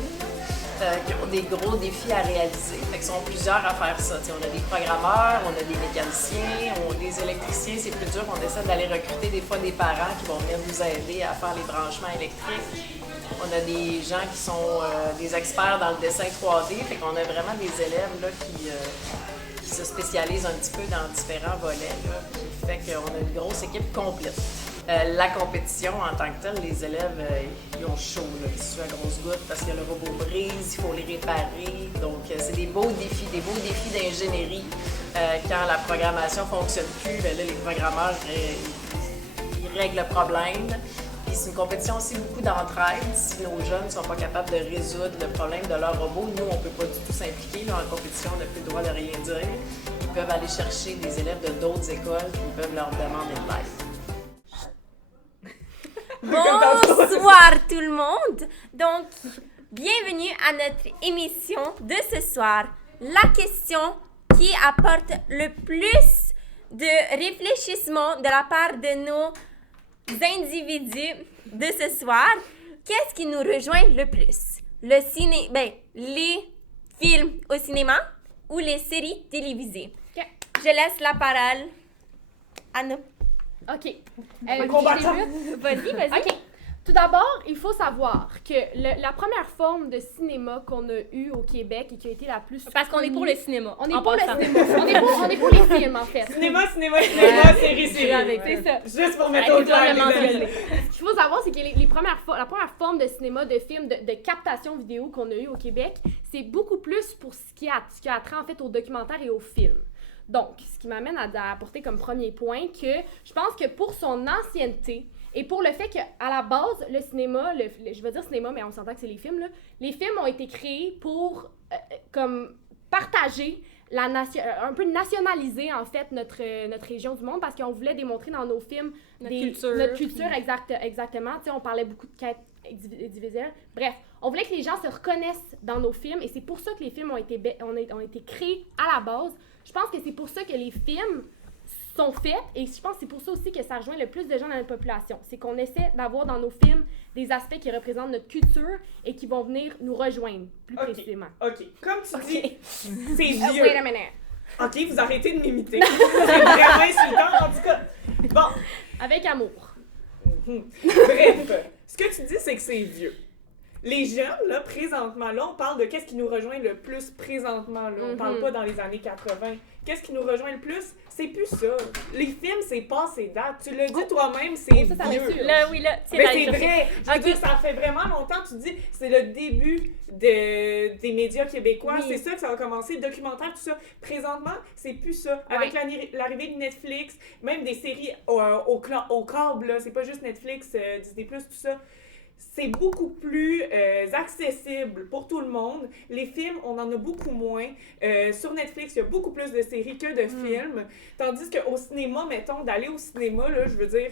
qui ont des gros défis à réaliser. Fait qu'ils sont plusieurs à faire ça. T'sais, on a des programmeurs, on a des mécaniciens, des électriciens, c'est plus dur. On essaie d'aller recruter des fois des parents qui vont venir nous aider à faire les branchements électriques. On a des gens qui sont des experts dans le dessin 3D. Fait qu'on a vraiment des élèves là, qui se spécialisent un petit peu dans différents volets. Là, qui fait qu'on a une grosse équipe complète. La compétition en tant que telle, les élèves, ils ont chaud, là, ils suent à grosses gouttes parce que le robot brise, il faut les réparer. Donc, c'est des beaux défis d'ingénierie. Quand la programmation ne fonctionne plus, bien là, les programmeurs, ils règlent le problème. Puis c'est une compétition aussi beaucoup d'entraide. Si nos jeunes ne sont pas capables de résoudre le problème de leur robot, nous, on ne peut pas du tout s'impliquer. Là, en compétition, on n'a plus le droit de rien dire. Ils peuvent aller chercher des élèves de d'autres écoles qui peuvent leur demander de l'aide. Bonsoir tout le monde. Donc, bienvenue à notre émission de ce soir. La question qui apporte le plus de réfléchissement de la part de nos individus de ce soir, qu'est-ce qui nous rejoint le plus? Les films au cinéma ou les séries télévisées? Okay. Je laisse la parole à nous. OK. Combattant. Vas-y. OK. Tout d'abord, il faut savoir que la première forme de cinéma qu'on a eue au Québec et qui a été la plus... Parce qu'on est pour le cinéma. On est pour le cinéma. On est pour les films, en fait. Cinéma, série. C'est ça. Juste pour mettre au clair les amis. Ce qu'il faut savoir, c'est que la première forme de cinéma, de film, de captation vidéo qu'on a eu au Québec, c'est beaucoup plus pour ce qui a trait, en fait, au documentaire et au film. Donc, ce qui m'amène à apporter comme premier point que je pense que pour son ancienneté et pour le fait qu'à la base, le cinéma, je veux dire cinéma, mais on s'entend que c'est les films, là, les films ont été créés pour comme partager, un peu nationaliser en fait notre région du monde parce qu'on voulait démontrer dans nos films notre culture exactement. Tu sais, on parlait beaucoup de quête individuelle. Bref, on voulait que les gens se reconnaissent dans nos films et c'est pour ça que les films ont été créés à la base. Je pense que c'est pour ça que les films sont faits et je pense que c'est pour ça aussi que ça rejoint le plus de gens dans notre population. C'est qu'on essaie d'avoir dans nos films des aspects qui représentent notre culture et qui vont venir nous rejoindre plus précisément. OK. Comme tu dis, c'est vieux. Wait a minute. OK, vous arrêtez de m'imiter. C'est vraiment insultant, en tout cas. Bon. Avec amour. Bref, ce que tu dis, c'est que c'est vieux. Les jeunes, là, présentement, là, on parle de qu'est-ce qui nous rejoint le plus présentement, là. On parle pas dans les années 80. Qu'est-ce qui nous rejoint le plus? C'est plus ça. Les films, c'est passé date. Tu l'as dit toi-même, c'est vieux. Là, c'est vrai. Je veux dire, ça fait vraiment longtemps. Tu dis, c'est le début des médias québécois. Oui. C'est ça que ça a commencé, le documentaire, tout ça. Présentement, c'est plus ça. Avec l'arrivée de Netflix, même des séries au câble, là. C'est pas juste Netflix, Disney+, tout ça. C'est beaucoup plus accessible pour tout le monde. Les films, on en a beaucoup moins. Sur Netflix, il y a beaucoup plus de séries que de films. Tandis qu'au cinéma, mettons, d'aller au cinéma, là, je veux dire,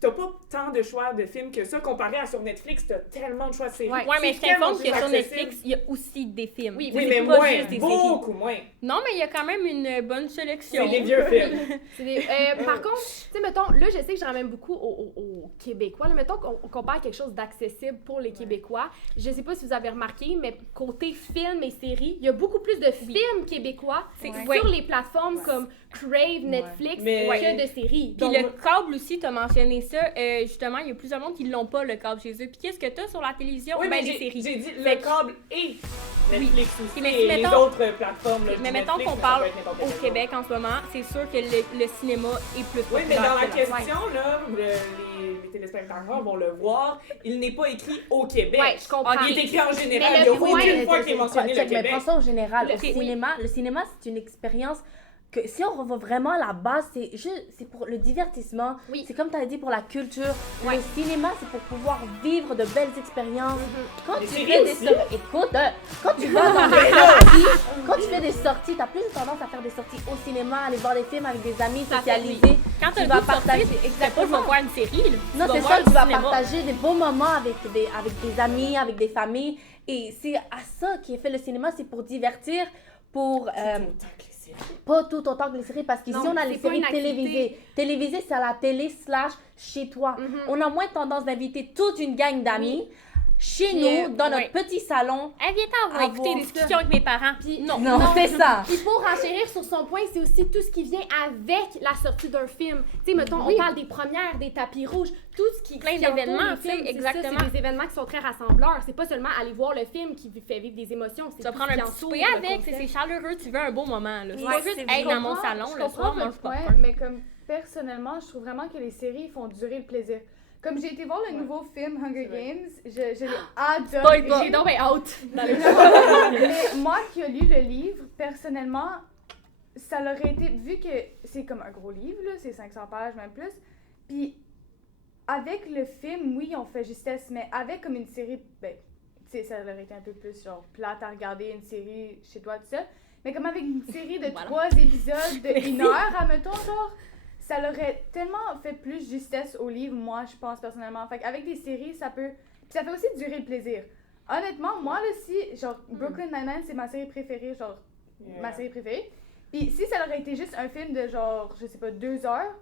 t'as pas tant de choix de films que ça. Comparé à sur Netflix, t'as tellement de choix de séries. Ouais, mais je tellement t'informe que plus sur accessible. Netflix, il y a aussi des films. Oui, C'est mais pas moins, juste des séries. beaucoup moins. Non, mais il y a quand même une bonne sélection. C'est des vieux films. Par contre, tu sais, mettons, là, je sais que je ramène beaucoup aux Québécois. Là, mettons qu'on compare quelque chose d'accessible pour les Québécois. Je sais pas si vous avez remarqué, mais côté films et séries, il y a beaucoup plus de films québécois sur les plateformes comme Crave, Netflix, que de séries. Puis Donc, le câble aussi, t'as mentionné ça. Justement, il y a plusieurs monde qui l'ont pas, le câble chez eux. Puis qu'est-ce que t'as sur la télévision? Oui, mais les séries. j'ai dit le câble et Netflix aussi, Mais si, et mettons- les autres plateformes. Là, Mais du mettons Netflix, qu'on ça parle peut être n'importe au quel Québec en ce moment, c'est sûr que le cinéma est plus Oui, mais populaire dans la que question, là, les téléspectateurs vont le voir, il n'est pas écrit au Québec. Ouais, je comprends. Il est écrit en général. Mais Il n'y a le point, aucune fois qu'il est mentionné le Check, mais Québec. prends ça au général. Le Le cinéma, c'est une expérience que si on revoit vraiment à la base, c'est pour le divertissement. Oui. C'est comme tu as dit pour la culture. Le cinéma, c'est pour pouvoir vivre de belles expériences. Quand Les tu séries fais des aussi. sorties, écoute, quand tu vas dans des sorties, quand tu fais des sorties, tu as plus tendance à faire des sorties au cinéma, aller voir des films avec des amis, socialiser. Quand Tu tu vas vas partager, partager exactement, je vais voir une série. Là. Non, vas c'est voir ça, le tu vas cinéma. partager des beaux moments avec des amis, avec des familles. Et c'est à ça qui est fait le cinéma, c'est pour divertir, pour... pas tout autant que les séries, parce qu'ici, Non, on a c'est les pas séries une activité. télévisées. Télévisées, c'est à la télé / chez toi. On a moins tendance d'inviter toute une gang d'amis chez Puis, nous, dans notre ouais. petit salon. Viens-t'en, on va écouter voir des discussions avec mes parents. Puis, Non, c'est ça. Puis pour enchérir sur son point, c'est aussi tout ce qui vient avec la sortie d'un film. Tu sais, mettons, on parle des premières, des tapis rouges, tout ce qui Plein qui entoure d'événements, les films, tu sais, c'est ça, exactement. C'est des événements qui sont très rassembleurs. C'est pas seulement aller voir le film qui fait vivre des émotions. Tu vas prendre un petit souper avec, c'est chaleureux, tu veux un beau moment. Là. C'est Ouais, pas juste c'est être dans mon salon Je le comprends soir, votre mange point, pas. mais comme personnellement, je trouve vraiment que les séries font durer le plaisir. Comme j'ai été voir le nouveau film Hunger Games, je l'ai adoré. J'ai donc hâte d'aller Mais moi qui ai lu le livre, personnellement, ça l'aurait été, vu que c'est comme un gros livre, là, c'est 500 pages, même plus, puis avec le film, oui, on fait justesse, mais avec comme une série, ben, tu sais, ça aurait été un peu plus genre plate à regarder une série chez toi, tout ça, mais comme avec une série de 3 épisodes de 1 heure, admettons, genre, ça l'aurait tellement fait plus justesse au livre, moi, je pense personnellement. Fait qu'avec des séries, ça peut... Puis ça fait aussi durer le plaisir. Honnêtement, moi, là, si, genre, Brooklyn Nine-Nine, c'est ma série préférée, genre, ma série préférée. Puis si ça aurait été juste un film de, genre, je sais pas, 2 heures,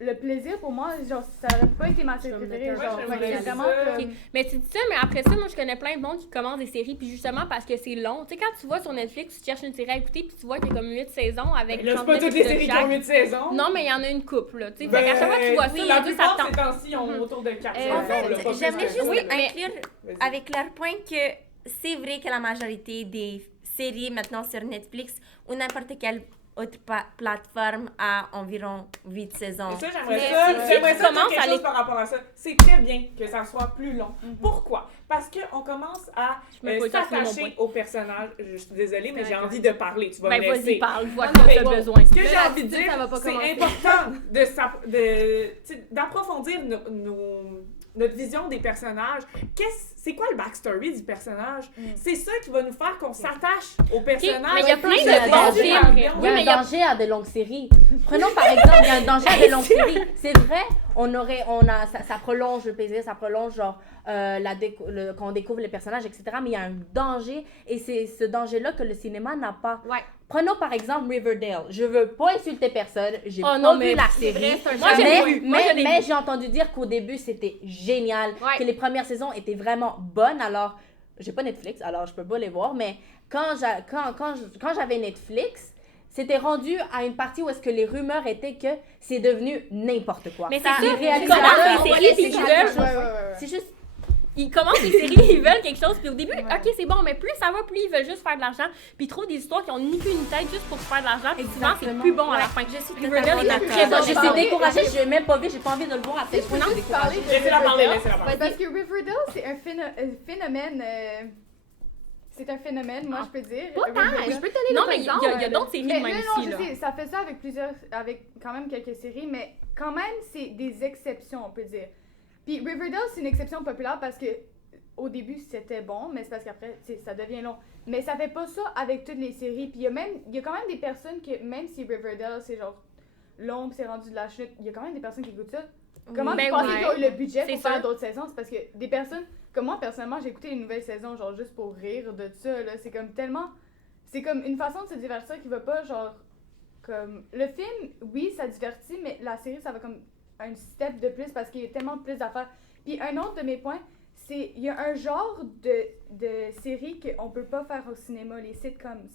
le plaisir pour moi, genre, ça aurait pas été ma série préférée, genre, c'est vraiment comme... Ok. Mais tu dis ça, mais après ça, moi, je connais plein de monde qui commence des séries, puis justement parce que c'est long. Tu sais, quand tu vas sur Netflix, tu cherches une série à écouter, puis tu vois qu'il y a comme 8 saisons avec. Là, c'est 39 pas toutes les épisodes séries qui chaque. ont 8 saisons. Non, mais il y en a une couple, là. Tu sais, Ben, fait qu'à chaque fois que tu vois ça, la il y a deux plupart, attentes. ces temps-ci, ont autour de 4 En saisons. là, pas fait, plus j'aimerais que juste ça. inclure Vas-y. avec leur point que c'est vrai que la majorité des séries maintenant sur Netflix ou n'importe quelle autre plateforme a environ 8 saisons. Et ça, j'aimerais Mais ça, si j'aimerais tu ça commences dire quelque à chose par rapport à ça. C'est très bien que ça soit plus long. Pourquoi? Parce qu'on commence à Je me pose pas mon s'attacher point. au personnage. Je suis désolée, mais j'ai envie de parler. Tu vas Ben, me vas-y, laisser. parle, je vois Non, que mais tu as bon, besoin. Ce que j'ai Là, envie de ça dire, va pas c'est commencer. important d'approfondir notre vision des personnages. C'est quoi le backstory du personnage? C'est ça qui va nous faire qu'on s'attache au personnage. mais il y a plein Il y a de un bons danger, films. il y a Oui, mais un il y a danger à des longues séries. Prenons par exemple, il y a un danger à des longues séries. C'est vrai, ça prolonge le plaisir, ça prolonge genre quand on découvre les personnages, etc. Mais il y a un danger et c'est ce danger-là que le cinéma n'a pas. Ouais. Prenons par exemple Riverdale. Je veux pas insulter personne, j'ai Oh pas non, vu mais la c'est série. vrai, c'est un Moi, j'ai mais vu. Moi, je l'ai mais vu. j'ai entendu dire qu'au début c'était génial, Ouais. que les premières saisons étaient vraiment bonnes. Alors, j'ai pas Netflix, alors je peux pas les voir, mais quand j'avais Netflix, c'était rendu à une partie où est-ce que les rumeurs étaient que c'est devenu n'importe quoi. Mais c'est Les ça, réalisateurs ils commencent ont les séries, laissé puis ils quelque veulent- chose. C'est juste Ils commencent les séries, ils veulent quelque chose, puis au début, ok, c'est bon, mais plus ça va, plus ils veulent juste faire de l'argent, puis ils trouvent des histoires qui ont ni queue ni tête juste pour faire de l'argent, puis souvent c'est plus bon à la fin. Je suis Riverdale totalement est un d'accord. très bon je suis exemple. découragée, je l'ai même pas vu, j'ai pas envie de le voir après. Je peux juste parler de Laissez-la parler, Riverdale. laissez-la parler. Parce que Riverdale, c'est un phénomène... c'est un phénomène, moi, je peux dire. Pas tant, Riverdale. je peux te donner Non, d'autres mais il y exemples. a d'autres séries Mais de même non, ici, je là. sais, ça fait ça avec quand même quelques séries, mais quand même, c'est des exceptions, on peut dire. Puis Riverdale, c'est une exception populaire parce que au début, c'était bon, mais c'est parce qu'après, tu sais, ça devient long. Mais ça fait pas ça avec toutes les séries. Puis il y a quand même des personnes que, même si Riverdale, c'est genre long, pis c'est rendu de la chute, il y a quand même des personnes qui écoutent ça. Comment Ben vous pensez oui. qu'ils ont eu le budget C'est pour faire sûr. d'autres saisons? C'est parce que des personnes, comme moi, personnellement, j'ai écouté les nouvelles saisons, genre, juste pour rire de ça, là. C'est comme tellement... C'est comme une façon de se divertir qui va pas, genre... Comme... Le film, oui, ça divertit, mais la série, ça va comme un step de plus parce qu'il y a tellement plus d'affaires. Puis un autre de mes points, c'est... Il y a un genre de série qu'on peut pas faire au cinéma, les sitcoms.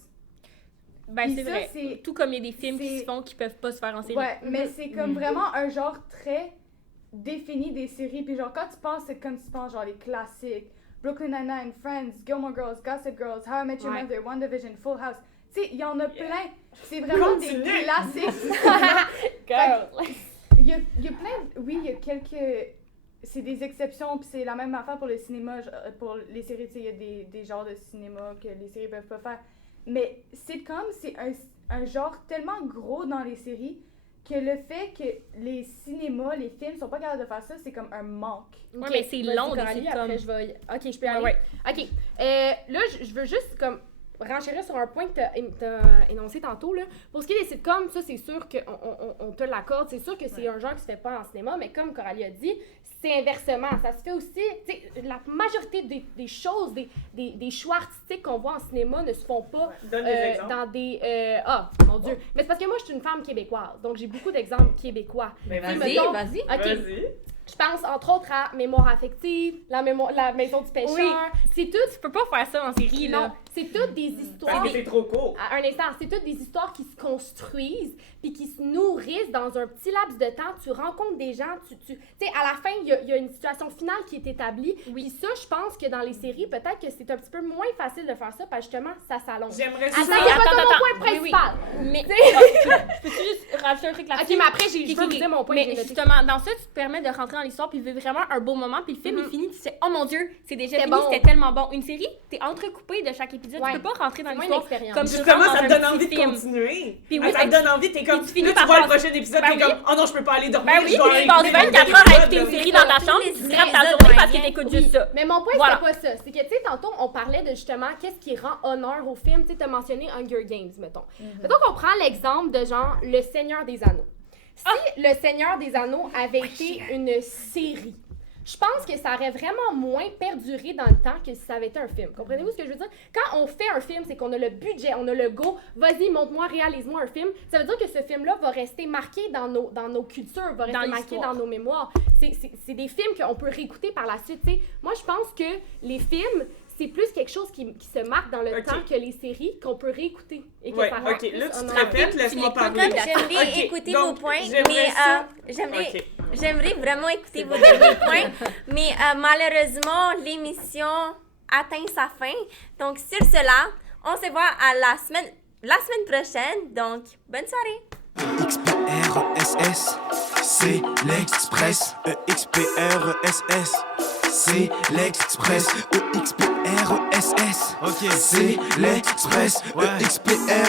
Ben, Puis c'est ça, vrai. c'est- Tout comme il y a des films qui c'est- se font qui peuvent pas se faire en série. Ouais, mais c'est comme vraiment un genre très défini des séries. Puis genre, quand tu penses, c'est comme tu penses, genre les classiques. Brooklyn Nine-Nine, Friends, Gilmore Girls, Gossip Girls, How I Met Your Ouais. Mother, WandaVision, Full House. Tu sais, il y en a plein. C'est vraiment des Continue. classiques. Girl. Il y a plein... Oui, il y a quelques... C'est des exceptions, puis c'est la même affaire pour le cinéma. Pour les séries, tu sais, il y a des genres de cinéma que les séries peuvent pas faire. Mais sitcom, c'est un genre tellement gros dans les séries que le fait que les cinémas, les films sont pas capables de faire ça, c'est comme un manque. Ouais, mais c'est Vas-y, long, des Coralie, sitcoms. après je vais... Ok, je peux y aller? Ouais. Ok. Là, je veux juste comme renchérir sur un point que t'as énoncé tantôt. Là. Pour ce qui est des sitcoms, ça, c'est sûr qu'on te l'accorde. C'est sûr que c'est un genre qui se fait pas en cinéma, mais comme Coralie a dit, c'est inversement. Ça se fait aussi... Tu sais, la majorité des choses, des choix artistiques qu'on voit en cinéma ne se font pas Donne des exemples. dans des... Ah, mon Dieu. Mais c'est parce que moi, je suis une femme québécoise, donc j'ai beaucoup d'exemples québécois. Ben, Tu sais, vas-y, mettons- vas-y. OK. Vas-y. Je pense entre autres à Mémoire affective, la Maison du pêcheur. Oui. C'est tout. Tu peux pas faire ça en série, Non, là. c'est toutes des histoires. Parce que c'est trop court. À un instant, c'est toutes des histoires qui se construisent puis qui se nourrissent dans un petit laps de temps. Tu rencontres des gens, tu sais, à la fin, il y a une situation finale qui est établie. Oui. Puis ça, je pense que dans les séries, peut-être que c'est un petit peu moins facile de faire ça parce que justement, ça s'allonge. J'aimerais Attends, ça. c'est pas ça mon point Oui, oui. principal. Mais peux-tu juste rajouter un truc Ok, là-dessus? mais après, je peux vous dire mon point. que Mais j'ai noté. justement, dans ça, tu te permets de rentrer dans l'histoire puis vivre vraiment un beau moment. Puis le film est fini, tu sais, oh mon Dieu, c'est déjà C'était fini, bon. c'était tellement bon. Une série, t'es entrecoupé de chaque épisode. Ouais. Tu peux pas rentrer dans C'est moins l'histoire une expérience. comme tu Justement, rentres ça dans te donne un envie petit de film. continuer. Puis oui, Ça te donne envie, t'es comme. tu finis Là, tu par vois le passer- prochain épisode, Ben t'es oui. comme. Oh non, je peux pas aller dormir. Ben oui, je dois tu aller passes écouter 24 le heures à épisode, écouter une là. série dans ta chambre, les tu scrapes ta épisodes journée vont parce être que t'écoutes Oui, juste ça. mais mon point, Voilà. c'était pas ça. C'est que, tu sais, tantôt, on parlait de justement qu'est-ce qui rend honneur au film. Tu sais, t'as mentionné Hunger Games, mettons. Mettons qu'on prend l'exemple de genre Le Seigneur des Anneaux. Si Le Seigneur des Anneaux avait été une série, je pense que ça aurait vraiment moins perduré dans le temps que si ça avait été un film. Comprenez-vous ce que je veux dire? Quand on fait un film, c'est qu'on a le budget, on a le go, vas-y, montre-moi, réalise-moi un film. Ça veut dire que ce film-là va rester marqué dans nos cultures, va rester Dans marqué l'histoire. dans nos mémoires. C'est des films qu'on peut réécouter par la suite. Tu sais. Moi, je pense que les films, c'est plus quelque chose qui se marque dans le Ok. temps que les séries qu'on peut réécouter. Et que Ouais, ça rend ok. plus Là, tu te honorable. répètes, laisse-moi parler. J'aimerais Ok, écouter donc, vos points, j'aimerais mais ça. j'aimerais Ok. j'aimerais vraiment écouter vos derniers points. Mais malheureusement, l'émission atteint sa fin. Donc, sur cela, on se voit à la semaine prochaine. Donc, bonne soirée! XPRESS, c'est l'Express. EXPRESS, c'est l'Express. EXPRESS, ok, c'est l'Express. EXPRESS.